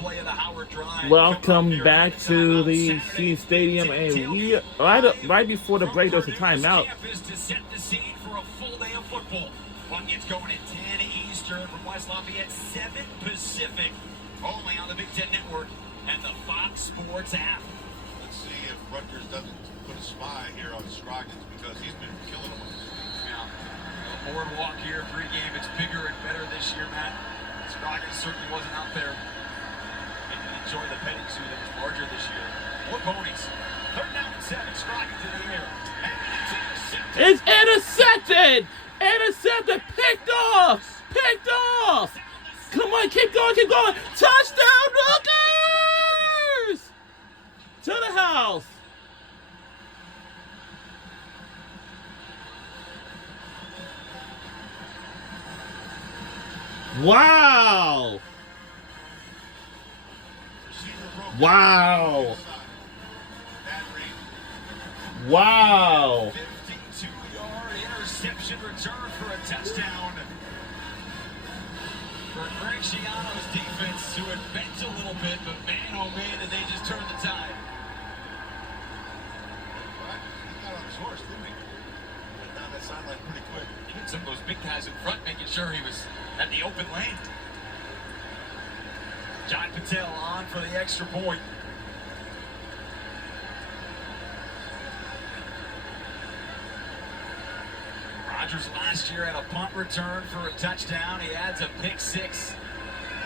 play of the Howard Drive. Welcome back to the Shea Stadium, and we right before the break there's a timeout. To set the scene for a full day of football. One gets going at 10 Eastern from West Lafayette, 7 Pacific, only on the Big Ten Network and the Fox Sports app. Let's see if Rutgers doesn't put a spy here on Scroggins, because he's been killing them with his feet. Yeah. The boardwalk here, pregame. It's bigger and better this year, Matt. Scroggins certainly wasn't out there. And enjoy the petting zoo that was larger this year. More ponies. 3rd down and 7. Scroggins in the air. And it's intercepted! Intercepted! Picked off! Picked off! Come on, keep going, keep going! Touchdown, Rutgers! To the house! Wow! Wow! Wow! 52-yard interception return for a touchdown for Greg Schiano's defense, who had bent a little bit, but man, oh man, did they just turn the tide. He got on his horse, didn't he? Went down that sideline pretty quick. Even some of those big guys in front making sure he was at the open lane. John Patel on for the extra point. Rodgers last year had a punt return for a touchdown. He adds a pick 6.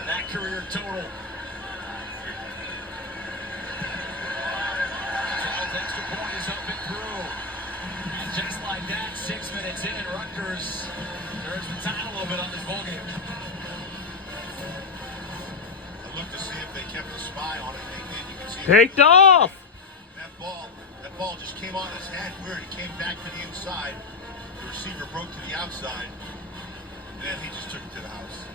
That career total. 12 extra point is up and through. And just like that, 6 minutes in, Rutgers turns the tide a little bit on this ballgame. I looked to see if they kept a spy on it. They did. You can see Picked off! that ball just came on his head weird. It came back to the inside. The receiver broke to the outside, and then he just took it to the house.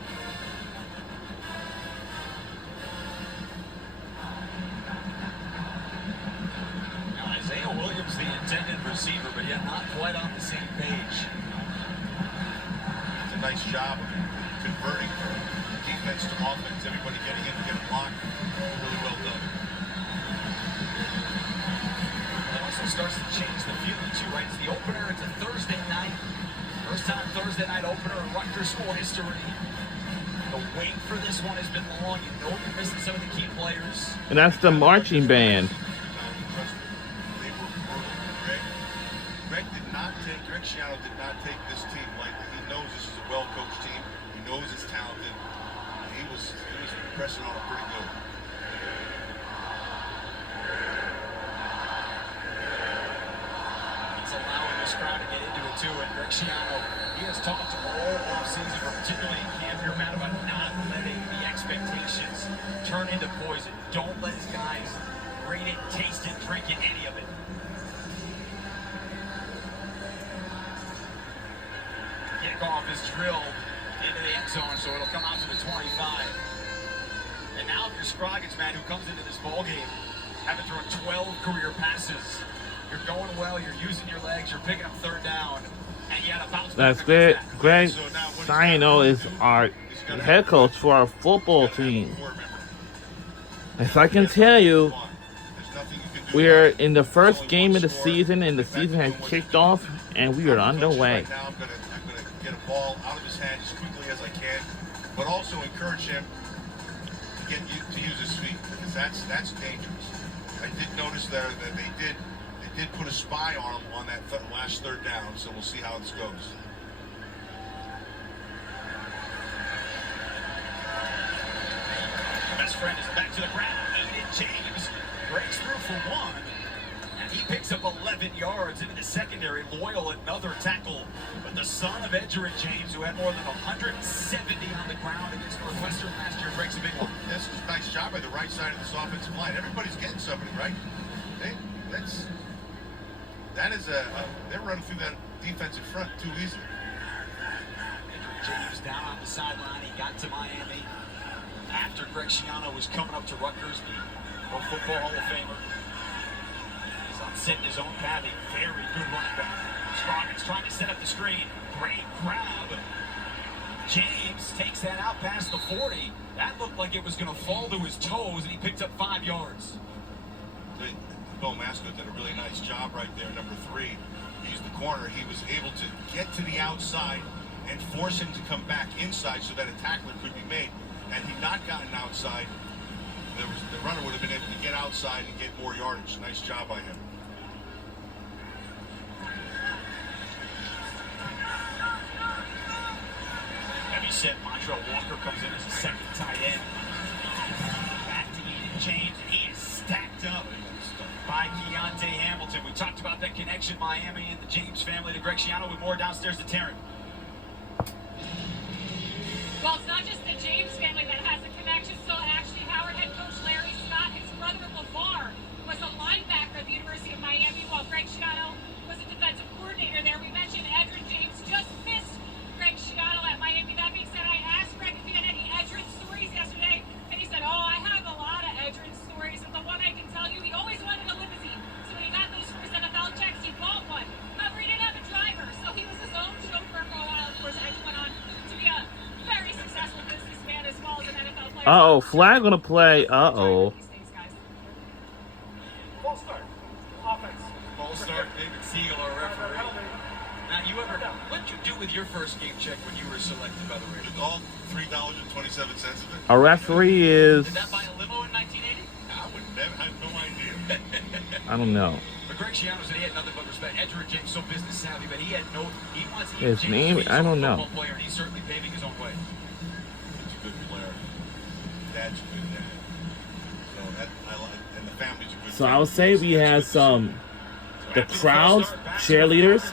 Now, Isaiah Williams, the intended receiver, but yet not quite on the same page. It's a nice job of converting from defense to offense. Everybody getting in to get a block. Really well done. It also starts to change the feeling too, right? It's the opener. It's a Thursday night. First time Thursday night opener in Rutgers school history. The wait for this one has been long. You know you're missing some of the key players. And that's the marching band. They were brutal. Greg Schiano did not take this team lightly. He knows this is a well-coached team. He knows it's talented. He was pressing on it pretty good. He's allowing this crowd to get into it too. And Greg Schiano, he has talked all offseason, particularly in camp here, Matt, about not letting the expectations turn into poison. Don't let his guys read it, taste it, drink it, any of it. Kickoff is drilled into the end zone, so it'll come out to the 25. And now if you're Scroggins, man, who comes into this ballgame having thrown 12 career passes, you're going well, you're using your legs, you're picking up 3rd down, and you had a bounce back. That's it. Greg Schiano is our head coach for our football team. As I can tell you, we are in the first game of the season, and the season has kicked off, and we are underway. Right now, I'm going to get a ball out of his hand as quickly as I can, but also encourage him to use his feet, because that's dangerous. I did notice there that they did put a spy on him on that last 3rd down, so we'll see how this goes. Best friend is back to the ground. Aiden James breaks through for 1. And he picks up 11 yards into the secondary. Loyal, another tackle. But the son of Edgerrin James, who had more than 170 on the ground against Northwestern last year, breaks a big one. This is a nice job by the right side of this offensive line. Everybody's getting somebody, right? They're running through that defensive front too easily. Edgerrin James down on the sideline. He got to Miami after Greg Schiano was coming up to Rutgers, the Pro Football Hall of Famer. He's on setting his own path. A very good running back. Scroggins trying to set up the screen. Great grab. James takes that out past the 40. That looked like it was going to fall to his toes, and he picked up 5 yards. Bill Masco did a really nice job right there, number 3. He's the corner. He was able to get to the outside and force him to come back inside so that a tackler could be made. Had he not gotten outside, the runner would have been able to get outside and get more yardage. Nice job by him. Heavy set, Montreal Walker comes in as a second tight end. Back to Eden James, and he is stacked up by Keontae Hamilton. We talked about that connection, Miami and the James family, to Greg Schiano. With more downstairs to Taryn. Well, it's not just the James family that has a connection. So actually, Howard head coach Larry Scott, his brother LeVar, was a linebacker at the University of Miami, while Greg Schiano was a defensive coordinator there. We mentioned Edgerrin James just missed Greg Schiano at Miami. That being said, I asked Greg if he had any Edgerrin stories yesterday, and he said, "Oh, I have a lot of Edgerrin stories. And the one I can tell you, he always wanted a limousine. So when he got those first NFL checks, he bought one. However, he didn't have a driver, so he was his own chauffeur for a while. Of course, Edgerrin went on to be a very successful businessman as well as an NFL player." Uh-oh, flag gonna play. Uh-oh. Full start. Offense. Full start, David Siegel, our referee. Now, what did you do with your first game check when you were selected by the Raiders? All $3.27 of it. Our referee is... Did that buy a limo in 1980? I would never, I have no idea. I don't know. But Greg Schiano said he had nothing but respect. Edgerrin James, so business savvy, but he wants His James name? to be I don't a know. football player, and he's certainly paving his own way. He's a good player. Dad's a good dad. So that I like, and the family's a good. So I would say we have some... The crowds, cheerleaders,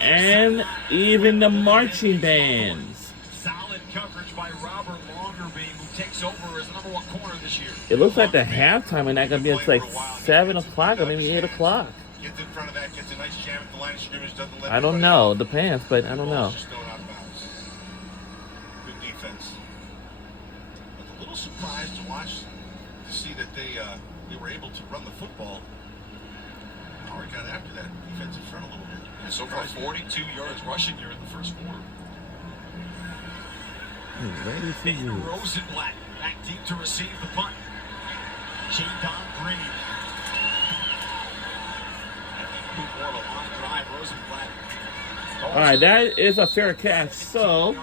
and even the marching bands. Solid coverage by Robert Longerbeam, who takes over as the number 1 corner this year. It looks like the halftime and that gonna be until like 7 o'clock or maybe 8 o'clock. Gets in front of that, gets a nice jam at the line of scrimmage, doesn't let I don't anybody know. off. Depends, but I don't know. Ball's just going out of bounds. Good defense. I was a little surprised to watch to see that they were able to run the football. Howard got after that defensive front a little bit. And so far, 42 yards rushing here in the first quarter. Ready for Ben you. Rosenblatt back deep to receive the punt. Jadon Green. More of a long drive, Rosenblatt. All right, that is a fair catch. So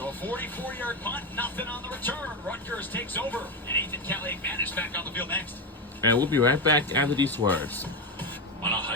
a 44-yard punt, nothing on the return. Rutgers takes over, and Ethan Kelly McManus back on the field next. and we'll be right back after these words. On a